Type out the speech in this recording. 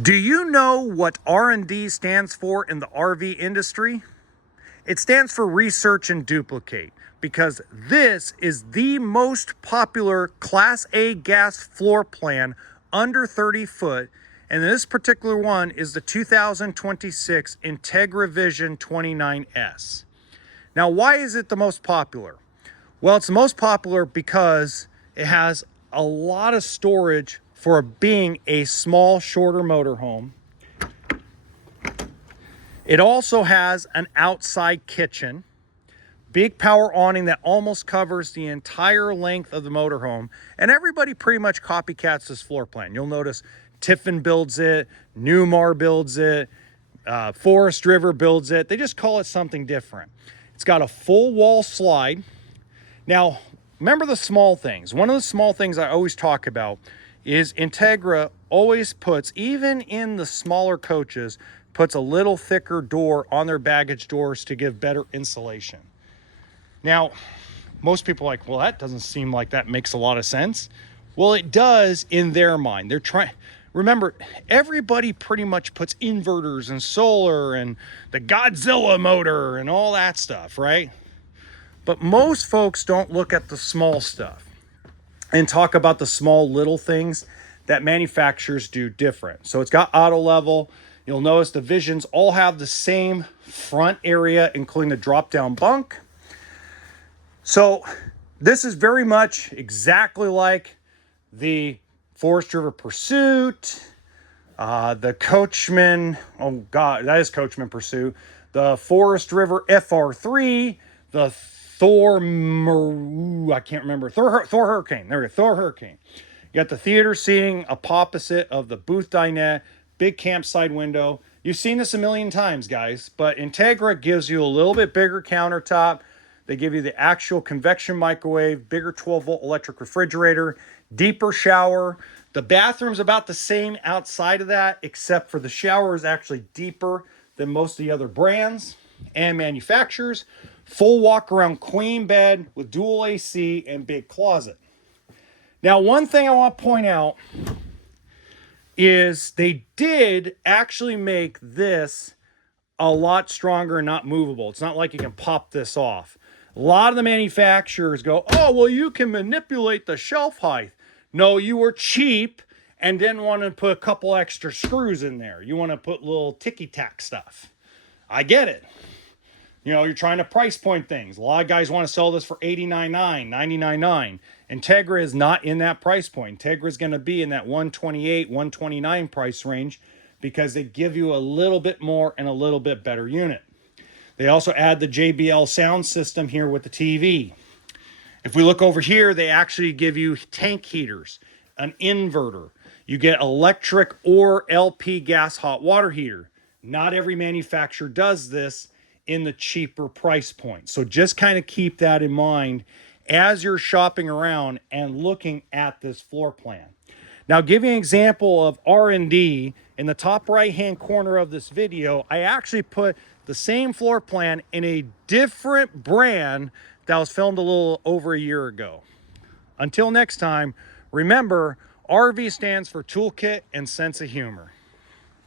Do you know what R&D stands for in the RV industry? It stands for research and duplicate, because this is the most popular Class A gas floor plan under 30 foot, and this particular one is the 2026 Entegra Vision 29S. Now, why is it the most popular? Well, it's the most popular because it has a lot of storage for being a small, shorter motorhome. It also has an outside kitchen, big power awning that almost covers the entire length of the motorhome, and everybody pretty much copycats this floor plan. You'll notice Tiffin builds it, Newmar builds it, Forest River builds it. They just call it something different. It's got a full wall slide. Now, remember the small things. One of the small things I always talk about is Entegra always puts, even in the smaller coaches, puts a little thicker door on their baggage doors to give better insulation. Now, most people are like, well, that doesn't seem like that makes a lot of sense. Well, it does in their mind. They're trying, remember, everybody pretty much puts inverters and solar and the Godzilla motor and all that stuff, right? But most folks don't look at the small stuff and talk about the small little things that manufacturers do different. So it's got auto level. You'll notice the Visions all have the same front area, including the drop-down bunk. So this is very much exactly like the Forest River Pursuit, the Coachman, oh God, that is Coachman Pursuit, the Forest River FR3, the Thor Hurricane. There we go, Thor Hurricane. You got the theater seating opposite of the booth dinette, big campsite window. You've seen this a million times, guys, but Entegra gives you a little bit bigger countertop. They give you the actual convection microwave, bigger 12-volt electric refrigerator, deeper shower. The bathroom's about the same outside of that, except for the shower is actually deeper than most of the other brands and manufacturers. Full walk-around queen bed with dual AC and big closet. Now, one thing I want to point out is they did actually make this a lot stronger and not movable. It's not like you can pop this off. A lot of the manufacturers go, oh, well, you can manipulate the shelf height. No, you were cheap and didn't want to put a couple extra screws in there. You want to put little ticky-tack stuff. I get it. You know, you're trying to price point things. A lot of guys want to sell this for $89.9, $99.9. Entegra is not in that price point. Entegra is going to be in that $128, $129 price range because they give you a little bit more and a little bit better unit. They also add the JBL sound system here with the TV. If we look over here, they actually give you tank heaters, an inverter. You get electric or LP gas hot water heater. Not every manufacturer does this in the cheaper price point. So just kind of keep that in mind as you're shopping around and looking at this floor plan. Now, give you an example of R&D. In the top right-hand corner of this video, I actually put the same floor plan in a different brand that was filmed a little over a year ago. Until next time, remember, RV stands for toolkit and sense of humor.